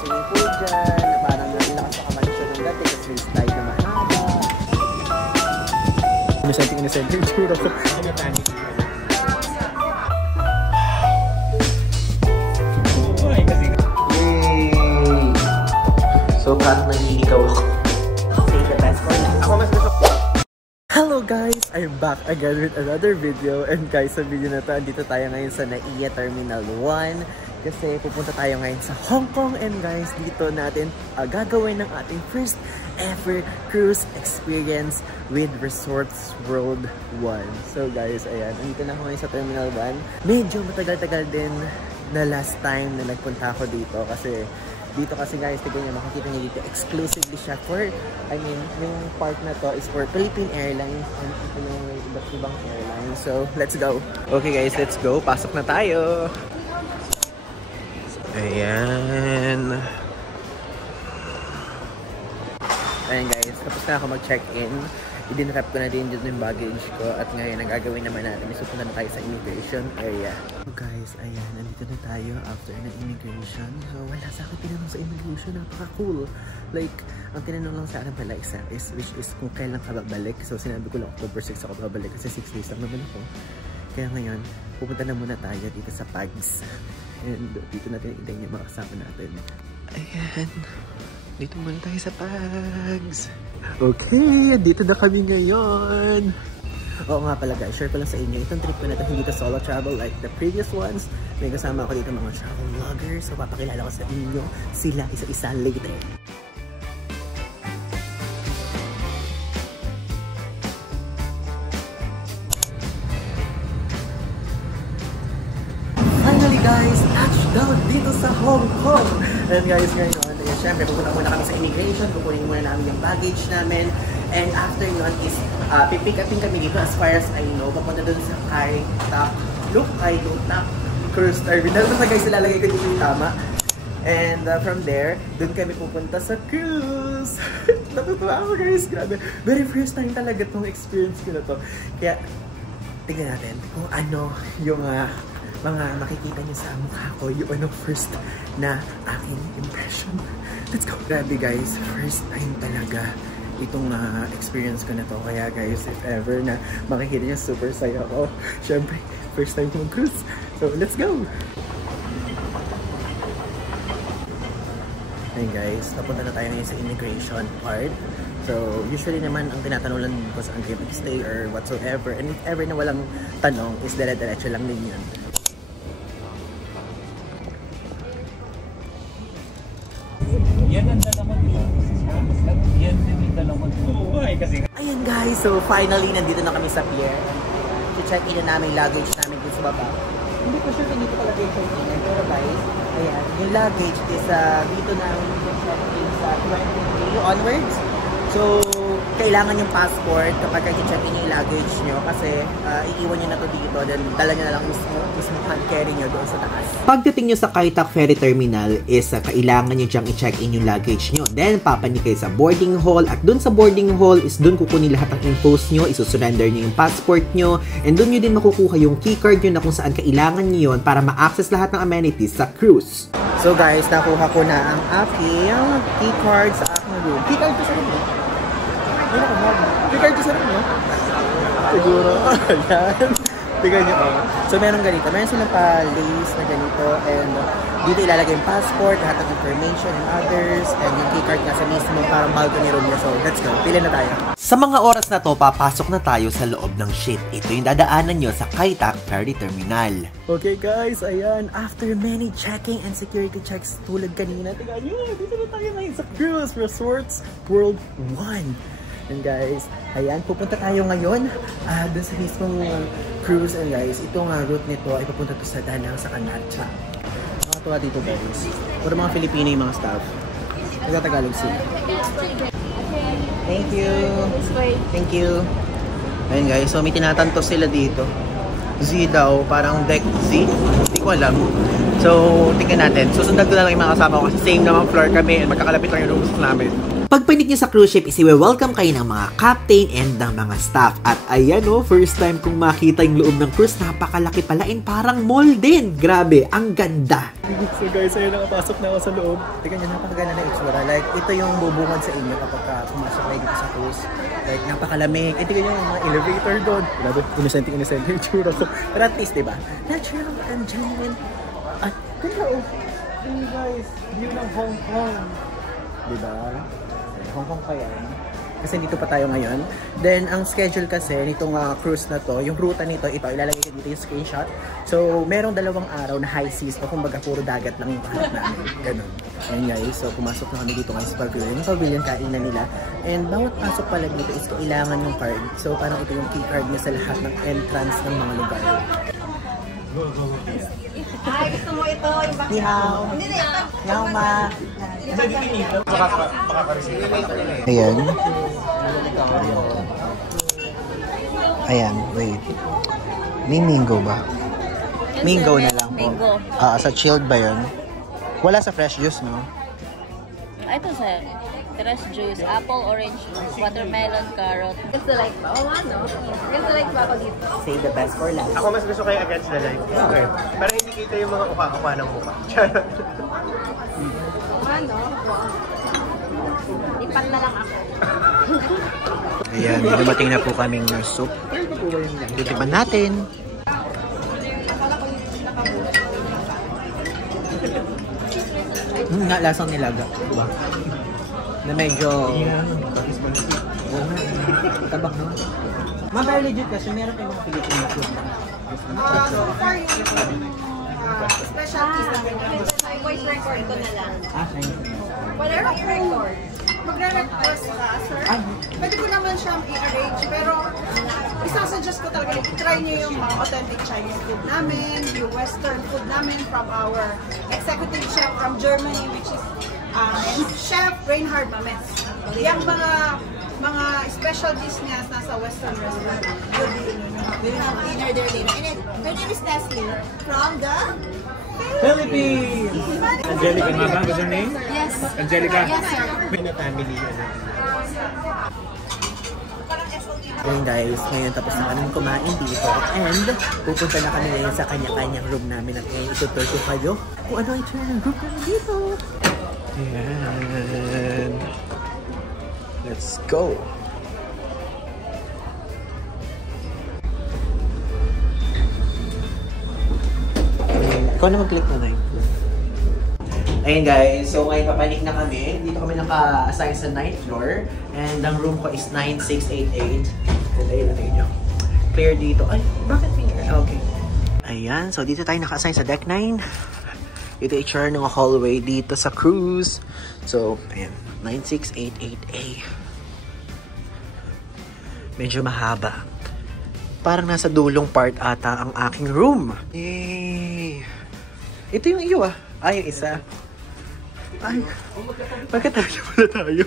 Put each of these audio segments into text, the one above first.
swimming pool dyan, na parang nalakas sa kamansyon ng dati kasi may slide na mahaba. Innocent yung tsura ko. So, parang naliligaw ako. Say the best for last. Ako mas gusto. Hello guys! I'm back again with another video. And guys, sa video na to, andito tayo ngayon sa NAIA Terminal 1. Kasi pupunta tayo ngayon sa Hong Kong. And guys, dito natin gagawin ng ating first ever cruise experience with Resorts World 1. So guys, ayan. Andito na ako ngayon sa Terminal 1. Medyo matagal-tagal din na last time na nagpunta ako dito. Kasi dito kasi guys, tignan nyo, makikita nyo dito, exclusively siya for, yung part na to is for Philippine Airlines and ito yung iba't ibang airlines. So, let's go! Okay guys, let's go! Pasok na tayo! Ayan! Ayan guys, tapos na ako mag-check-in. I-dinrap ko na din dito yung baggage ko at ngayon ang gagawin naman natin is pupunta na tayo sa immigration area. So guys, ayan, nandito na tayo after ng immigration. So wala sa akin tinanong sa immigration, napaka-cool. Like, ang tinanong lang sa akin pala is which is kung kailan ka babalik. So sinabi ko lang October 6 ako babalik kasi 6 days lang naman ako. Kaya ngayon, pupunta na muna tayo dito sa PAGS. And dito natin ilan yung mga kasama natin. Ayan, dito muna tayo sa PAGS. Okay, dito na kami ngayon. Oo nga pala guys, share ko lang sa inyo. Itong trip ko na ito, hindi ka solo travel like the previous ones. May kasama ako dito mga travel vloggers. So papakilala ko sa inyo sila isa-isa later. Finally guys, touchdown dito sa Hong Kong. And guys, ngayon, syempre, pupunta muna kami sa immigration, kukunin muna namin yung baggage namin. And after yun is, pipick upin kami dito as far as I know, papunta dun sa Kai Tak Cruise Terminal. Basta guys, ilalagay ko dito yung tama. And from there, dun kami pupunta sa cruise. Natutuwa ako guys, grabe. Very first time talaga tong experience ko na to. Kaya, tingnan natin kung ano yung mga makikita niyo sa mukha ko, yung ano first na aking impression. Let's go! Grabe guys, first time talaga itong experience ko na to. Kaya guys, if ever na makikita niyo, super saya ako. Syempre, first time ko mag-cruise. So, let's go! Ayun guys, napunta na tayo ngayon sa immigration part. So, usually naman, ang tinatanong lang ko saan kayo mag-stay or whatsoever. And if ever na walang tanong, is dire-diretso lang din yun. Ayan guys, so finally nandito na kami sa pier. I-check in na namin luggage namin dito sa baba. Hindi ko sure kung dito pala check in, pero guys, ayan, yung luggage is dito namin i-check in sa 23 onwards. So, kailangan yung passport kapag i-check in yung luggage nyo kasi iiwan nyo na to dito, then dala nyo na lang mismo hand carry nyo doon sa taas. Pagdating nyo sa Kai Tak Ferry Terminal is kailangan nyo dyang i-check in yung luggage nyo. Then, papanik kayo sa boarding hall at doon sa boarding hall is doon kukunin lahat ng infos nyo, isusurrender nyo yung passport nyo, and doon nyo din makukuha yung keycard nyo na kung saan kailangan nyo yun para ma-access lahat ng amenities sa cruise. So guys, nakuha ko na ang aking keycard sa aking room. Keycard ko sa room. Keycard ko sa room, no? Siguro. Ayan. Tignan nyo, oh. So, meron ganito. Meron silang pa-lace na ganito. And dito ilalagay yung passport, lahat ng information and others. And yung keycard nga sa mismo parang balcony room niya. So, let's go. Pili na tayo. Sa mga oras na to, papasok na tayo sa loob ng ship. Ito yung dadaanan nyo sa Kai Tak Ferry Terminal. Okay guys, ayan. After many checking and security checks tulad kanina, tignan nyo, dito na tayo ngayon sa Cruise Resorts World 1. And guys, ayan, pupunta tayo ngayon dun sa mismong cruise. And guys, itong route nito ay pupunta to sa Danang sa Kanacha. Nakatuwa dito guys. Puro mga Filipino yung mga staff. Nagtatagalog sila. Thank you. Thank you. Ayun guys, so may tinatanto sila dito. Z daw, parang deck Z. Hindi ko alam. So, tingnan natin. Susundan ko na lang yung mga kasama ko kasi same naman floor kami and magkakalapit lang yung rooms namin. Pagpanik niyo sa cruise ship, welcome kayo ng mga captain and ng mga staff. At ayan o, first time kong makita yung loob ng cruise, napakalaki pala and parang mall din. Grabe, ang ganda. So guys, ayun, nakapasok na ako sa loob. Tingnan nyo, napakaganda na itsura. Like, ito yung bubungan sa inyo kapag pumasok kayo dito sa cruise. Like, napakalamig. Eh, tingnan nyo yung mga elevator doon. Grabe, innocent yung itsura ko. Pero at least, diba? Natural and genuine. At, ganda o. Hey guys, view ng Hong Kong. Diba? Hong Kong pa yan. Kasi dito pa tayo ngayon. Then, ang schedule kasi nitong cruise na to, yung ruta nito, ilalagay ko dito yung screenshot. So, merong 2 araw na high seas o kumbaga puro dagat lang yung paharap namin. Ganun. Ayan guys, so pumasok na kami dito ngayon sa pavilion. Yung pavilion, kainan nila. And bawat pasok pala dito is kailangan yung card. So, parang ito yung key card niya sa lahat ng entrance ng mga lugar. Ay, gusto mo ito? Ni hao. Ni hao ma. Ayan. Ayan, wait. May mango ba? Mango na lang po. Mango. Sa chilled ba yun? Wala sa fresh juice, no? Ito sir. Fresh juice, apple, orange, watermelon, carrot. Gusto like ba? Oo nga, no? Gusto like ba ako dito? Save the best for last. Ako mas gusto kayo against the light. Okay. Para hindi kita yung mga uka-uka ng mukha. Charot. Oo nga, no? Lipat na lang ako. Ayan, dumating na po kaming soup. Titipan natin. Lasang nilaga. Diba? Na medyo... tabak na. Ma, pero legit kasi meron tayong mga Filipino food. So far yung specialties na ganyan. Voice record ko na lang. Sa'yo. Whatever you record. Magre-request ka, sir. Pwede ko naman siyang i-arrange, pero isasuggest ko talaga, try niyo yung mga authentic Chinese food namin, yung western food namin from our executive chef from Germany, which is Chef Reinhard Mames. Yung mga specialties niya nasa western restaurant. We have dinner there later. And then, her name is Nestle from the Philippines! Angelica nga ba? What's her name? Yes. Angelica? Yes, sir. May na family. Ayun guys, ngayon tapos na kami kumain dito and pupunta na kami ngayon sa kanya-kanyang room namin at ngayon itutur ko kayo kung ano ay turn ng room namin dito. Ayan. Let's go! Ikaw na mag-click na na. Ayun guys, so ngayon papanik na kami. Dito kami naka-assign sa 9th floor. And ang room ko is 9688. And ayun natin nyo. Clear dito. Ay, bakit finger? Okay. Ayan, so dito tayo naka-assign sa deck 9. Ito i-char ng hallway dito sa cruise. So, ayan, 9688A. Medyo mahaba. Parang nasa dulong part ata ang aking room. Yay! Ito yung iyo ah. Ay, yung isa. Ay, pagkatabi pala tayo.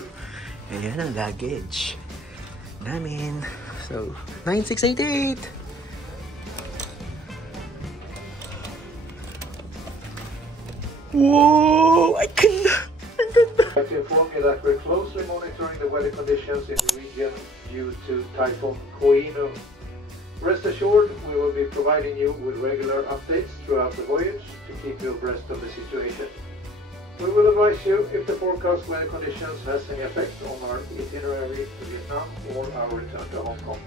Ayan ang luggage namin. So, 9688. Whoa! I cannot! Ang ganda! I'd like to inform you that we're closely monitoring the weather conditions in the region due to Typhoon Koino. Rest assured, we will be providing you with regular updates throughout the voyage to keep you abreast of the situation. We will advise you if the forecast weather conditions has any effect on our itinerary to Vietnam or our return to Hong Kong.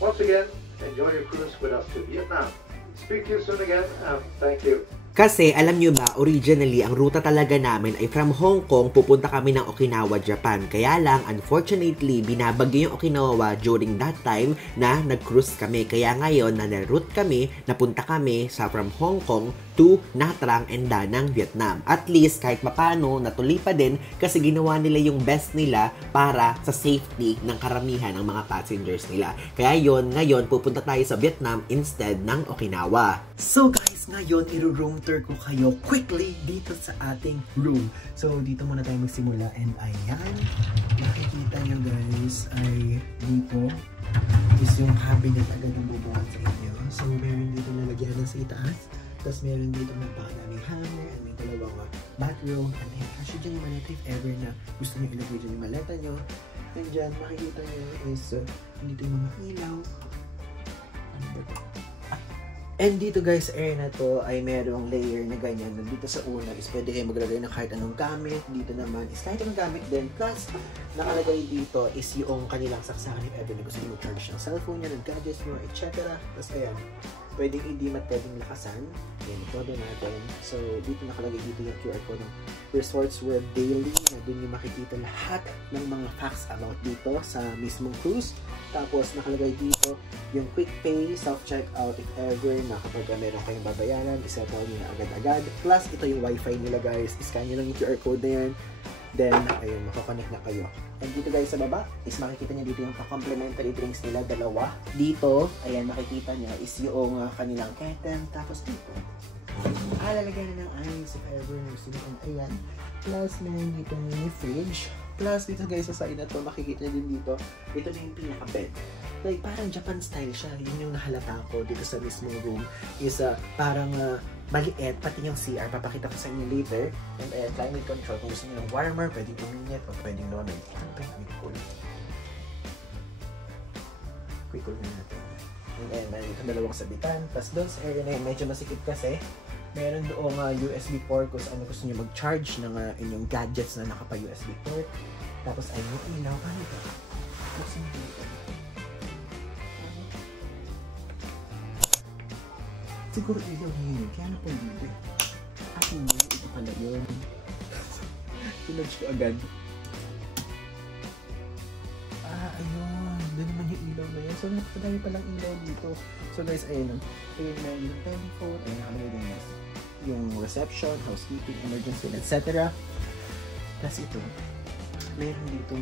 Once again, enjoy your cruise with us to Vietnam. Speak to you soon again and thank you. Kasi alam nyo ba, originally, ang ruta talaga namin ay from Hong Kong, pupunta kami ng Okinawa, Japan. Kaya lang, unfortunately, binabagyo yung Okinawa during that time na nag-cruise kami. Kaya ngayon, na-route kami, napunta kami sa from Hong Kong to Nha Trang and Da Nang, Vietnam. At least, kahit mapano, natuloy pa din kasi ginawa nila yung best nila para sa safety ng karamihan ng mga passengers nila. Kaya yon, ngayon, pupunta tayo sa Vietnam instead ng Okinawa. So guys, ngayon, i-room tour ko kayo quickly dito sa ating room. So, dito muna tayo magsimula. And ayan, makikita nyo guys, ay dito is yung cabinet agad ng bubuhat sa inyo. So, meron dito nalagyan sa itaas. Tapos meron dito napakadaming hanger and may dalawang bathroom. And may actually dyan yung maleta if ever na gusto nyo ilagay dyan yung maleta nyo. And dyan makikita nyo is dito yung mga ilaw. Ano ba ito? And dito guys, area na to ay merong layer na ganyan. Dito sa una is pwede kayo maglagay ng kahit anong gamit. Dito naman is kahit anong gamit din. Plus, nakalagay dito is yung kanilang saksakan if ever na gusto nyo mag-charge ng cellphone nyo, ng gadgets nyo, etc. Tapos ayan, pwedeng i-dim at pwedeng lakasan. Ayan, ito natin. So, dito nakalagay dito yung QR code ng Resorts World Daily. Na dun yung makikita lahat ng mga facts about dito sa mismong cruise. Tapos, nakalagay dito yung quick pay, self-checkout if ever na kapag meron kayong babayaran, isettle nyo na agad-agad. Plus, ito yung wifi nila guys. Iscan nyo lang yung QR code na yan. Then, ayun, makakonect na kayo. And dito guys sa baba, is makikita nyo dito yung complimentary drinks nila, dalawa. Dito, ayan, makikita nyo is yung kanilang kettle. Tapos dito, lalagyan na ng ice if ever gusto nyo. And ayan, plus meron dito yung fridge. Plus, dito guys, sa side na to, makikita nyo din dito, ito na yung pinaka-bed. Like, parang Japan style siya. Yun yung nahalata ko dito sa mismong room. Is parang maliit, pati yung CR. Papakita ko sa inyo later. And ayan, climate control. Kung gusto nyo ng warmer, pwedeng uminit o pwedeng naman. Ano pa yung cool? Quick cool na natin. And ayan, meron dito dalawang sabitan. Tapos doon sa area na yun, medyo masikip kasi. Meron doong USB port kung ano gusto nyo mag-charge ng inyong gadgets na nakapa-USB port. Tapos ayun yung ilaw. Paano ito? Gusto nyo dito? Siguro ilaw yun. Kaya na po dito. Hindi. Ito pala yun. Pinodge ko agad. Ayun. Doon naman yung ilaw na yun. So, napakadami palang ilaw dito. So, guys, ayun. Ayun na yung telephone. Ayun, nakalagay din yung reception, housekeeping, emergency, etc. Tapos ito, mayroon ditong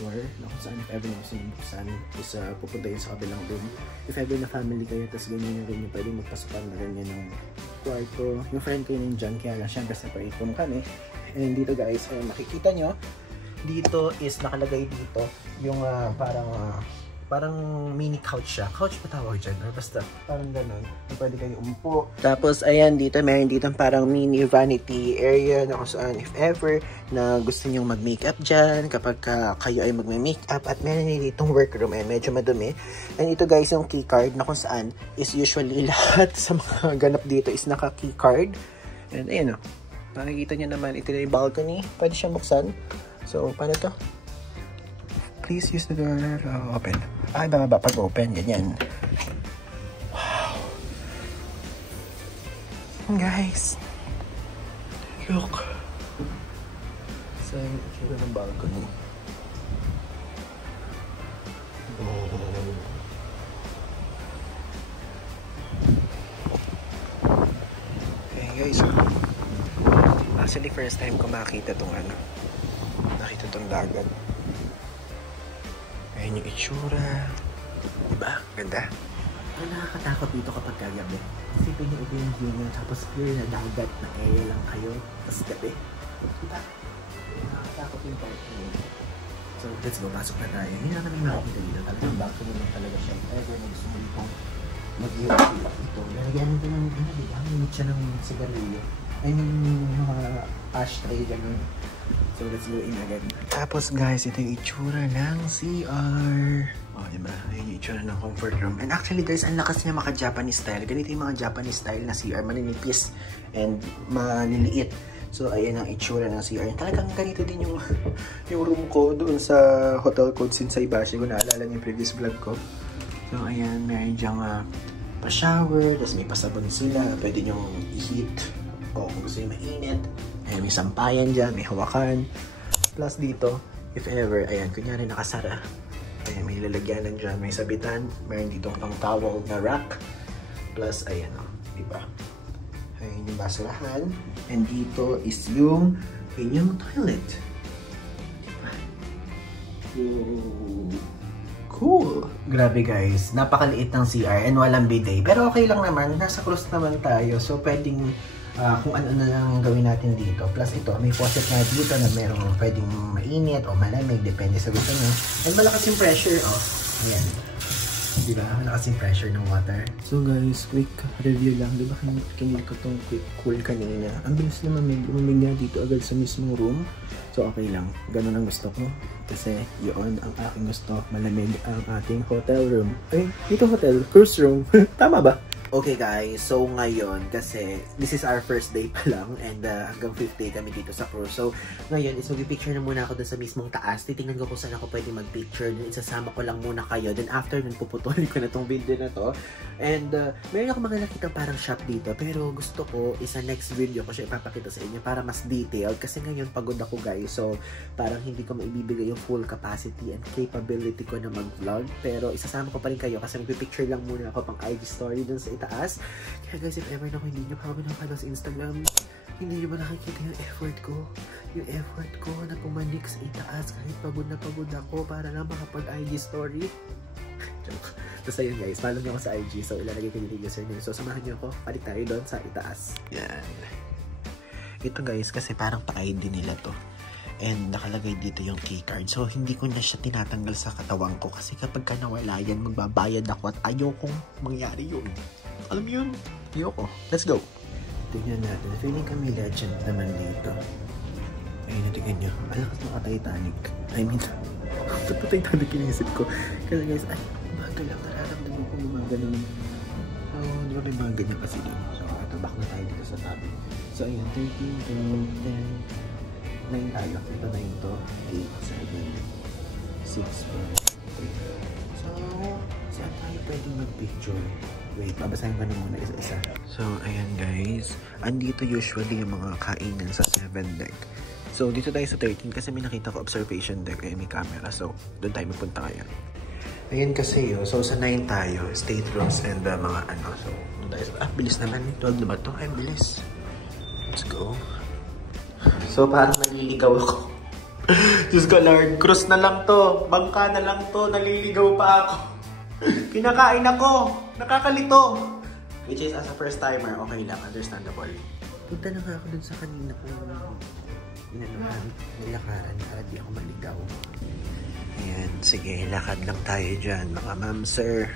door na kung saan if ever na gusto nyo buksan is pupunta yun sa kabilang room. If ever na family kayo, tapos ganyan yung room nyo, pwede magpasukan na ganyan ng kwarto. Yung friend ko yun dyan, kaya lang syempre separate room kami. And dito guys, ayun, makikita nyo, dito is nakalagay dito yung parang mini couch siya. Couch pa tawag dyan. Or basta parang ganun. Pwede kayo umpo. Tapos ayan dito, meron dito parang mini vanity area na kung saan if ever na gusto nyong mag-makeup dyan kapag kayo ay mag-makeup. At meron ditong workroom. Ayan, medyo madumi. And ito guys yung keycard na kung saan is usually lahat sa mga ganap dito is naka-keycard. And ayan o. Makikita nyo naman ito na yung balcony. Pwede siyang buksan. So, paano to? Please use the door open. Ay, bababa pag open. Ganyan. Wow. Guys. Look. Sa itsura ng balcony. Oh. Okay, guys. Actually, first time ko makita itong nakita itong dagat. Ayan yung itsura. Diba? Ganda. Ang nakakatakot dito kapag kagabi. Isipin nyo ito yung view nyo. Tapos clear na dagat na area lang kayo. Tapos gabi. Diba? Nakakatakot yung part nyo. So, let's go. Pasok na tayo. Hindi na kami makikita dito. Talagang balcony lang talaga siya. Ever na gusto mo dito mag-iwag dito. Lalagyan nito ng diba? Minute siya ng sigarilyo. I mean, mga ashtray ganun. So, let's go in agad. Tapos guys, ito yung itsura ng CR. O, diba? Ayun yung itsura ng comfort room. And actually guys, ang lakas niya maka-Japanese style. Ganito yung mga Japanese style na CR. Maninipis and maliliit. So, ayan ang itsura ng CR. Talagang ganito din yung room ko doon sa Hotel Code Shinsaibashi. Kung naalala niyo yung previous vlog ko. So, ayan, meron dyang pa-shower. Tapos may pasabon sila. Pwede nyong i-heat. O kung gusto nyo mainit. Ayan, may sampayan dyan, may hawakan. Plus dito, if ever, ayan, kunyari nakasara. Ayan, may lalagyanan dyan, may sabitan. Mayroon dito pang towel na rack. Plus, ayan o, diba? Ayan yung basurahan. And dito is yung inyong toilet. Diba? Cool! Grabe guys, napakaliit ng CR and walang bidet. Pero okay lang naman, nasa cruise naman tayo. So, pwedeng kung ano lang gawin natin dito. Plus ito, may faucet na dito na merong pwedeng mainit o malamig, depende sa gusto nyo. And malakas yung pressure, oh. Ayan. Diba? Wala kasing pressure ng water. So guys, quick review lang. Diba kinil ko tong quick cool kanina? Ang bilis na lumamig na dito agad sa mismong room. So okay lang. Ganun ang gusto ko. Kasi yun ang aking gusto. Malamig ang ating hotel room. Ay, dito hotel. Cruise room. Tama ba? Okay guys, so ngayon kasi this is our first day pa lang and hanggang 5th day kami dito sa cruise. So ngayon is mag-picture na muna ako dun sa mismong taas. Titingnan ko kung saan ako pwede mag-picture. Then isasama ko lang muna kayo. Then after nun puputulin ko na tong video na to. And meron ako mga nakita parang shop dito. Pero gusto ko isa next video ko siya ipapakita sa inyo para mas detailed. Kasi ngayon pagod ako guys. So parang hindi ko maibibigay yung full capacity and capability ko na mag-vlog. Pero isasama ko pa rin kayo kasi mag-picture lang muna ako pang IG story dun sa itaas. Kaya guys, if ever na hindi nyo kami nakakala sa Instagram, hindi nyo ba nakikita yung effort ko? Yung effort ko na pumanik sa itaas kahit pagod na pagod ako para lang makapag-IG story. Joke. Tapos ayun guys, follow nyo ako sa IG. So ilalagay ko yung username. So samahan nyo ako, balik tayo doon sa itaas. Yan. Ito guys, kasi parang pa-ID nila to. And nakalagay dito yung keycard. So, hindi ko na siya tinatanggal sa katawan ko. Kasi kapag ka nawala yan, magbabayad ako at ayokong mangyari yun. Alam mo yun? Ayoko. Let's go. Tingnan natin. Feeling kami legend naman dito. Ayun, natigyan nyo. Alam ko maka-Titanic. I mean, Titanic inisip ko. Kasi guys, ay, umaga lang. Nararamdaman ko umaga naman. So, di ba may mga ganyan kasi din. So, back na tayo dito sa tabi. So, ayun, 13 to 10. 9 tayo. Ito 9 to 8, 7, 6, 5, 8. So, saan tayo pwedeng mag-picture? Wait, babasahin ko na muna isa-isa. So, ayan guys. Andito usually yung mga kainan sa 7 deck. So, dito tayo sa 13 kasi may nakita ko observation deck ay may camera. So, doon tayo magpunta ngayon. Ayan kasi yun. So, sa 9 tayo. State rooms and mga ano. So, doon tayo sa... bilis naman. 12 na ba ito? Ay, bilis. Let's go. So, parang naliligaw ako. Diyos ko, Lord. Cruise na lang to. Bangka na lang to. Naliligaw pa ako. Kinakain ako. Nakakalito. Which is, as a first timer, okay lang. Understandable. Punta na nga ako dun sa kanina ko. Nilakaran para di ako maligaw. Ayan. Sige, lakad lang tayo dyan, mga ma'am, sir.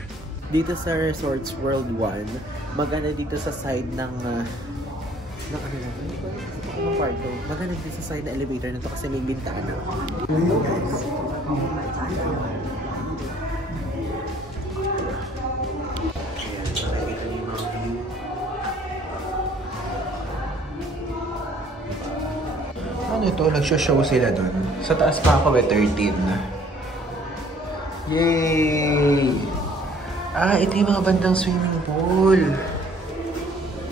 Dito sa Resorts World 1, maganda dito sa side ng kwarto. Maganda dito sa side na elevator na to kasi may bintana. Ano ito? Nagsho-show sila dun. Sa taas pa ako 13. Yay! Ah, ito yung mga bandang swimming pool.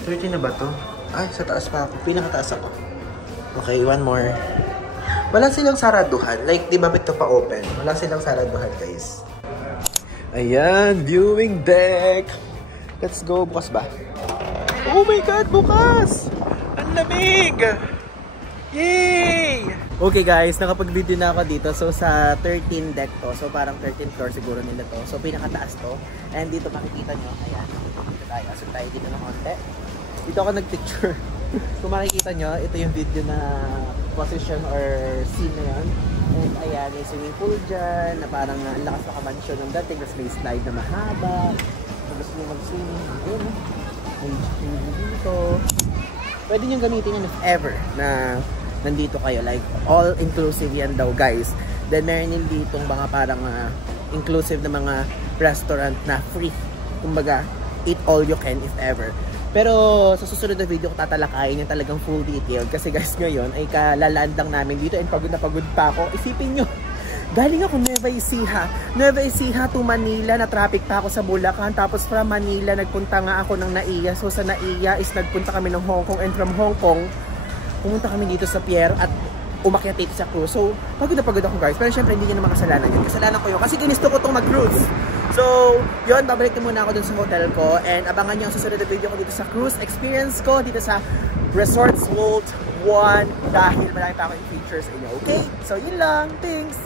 13 na ba to? Ay, sa taas pa ako. Pinakataas ako. Okay, one more. Wala silang saraduhan. Like, di ba ito pa open? Wala silang saraduhan, guys. Ayan, viewing deck. Let's go. Bukas ba? Oh my God, bukas! Ang lamig! Yay! Okay guys, nakapag-video na ako dito. So, sa 13 deck to. So, parang 13th floor siguro nila to. So, pinakataas to. And dito makikita nyo. Ayan, dito tayo. Asok tayo dito ng konti. Dito ako nag-picture. Kung makikita nyo, ito yung video na position or scene na yun. And ayan, may swimming pool dyan, na parang ang lakas na kamansyon ng dating. Tapos may slide na mahaba. Gusto nyo mag-swimming. Ayun, may swimming dito. Pwede nyo gamitin yun if ever na nandito kayo. Like, all-inclusive yan daw, guys. Then, meron din ditong mga parang inclusive na mga restaurant na free. Kumbaga, eat all you can if ever. Pero sa susunod na video ko tatalakayin yung talagang full detail. Kasi guys, ngayon ay kalaland lang namin dito and pagod na pagod pa ako. Isipin nyo, galing ako Nueva Ecija to Manila, na traffic pa ako sa Bulacan. Tapos from Manila, nagpunta nga ako ng Naiya. So sa Naiya is nagpunta kami ng Hong Kong. And from Hong Kong, pumunta kami dito sa pier at umakyat dito sa cruise. So pagod na pagod ako guys. Pero syempre hindi nyo naman kasalanan yun. Kasalanan ko yun kasi ginusto ko itong mag-cruise. So, yun, babalik na muna ako dun sa hotel ko and abangan nyo ang susunod na video ko dito sa cruise experience ko dito sa Resorts World 1 dahil marami pa akong features sa inyo, okay? So, yun lang. Thanks!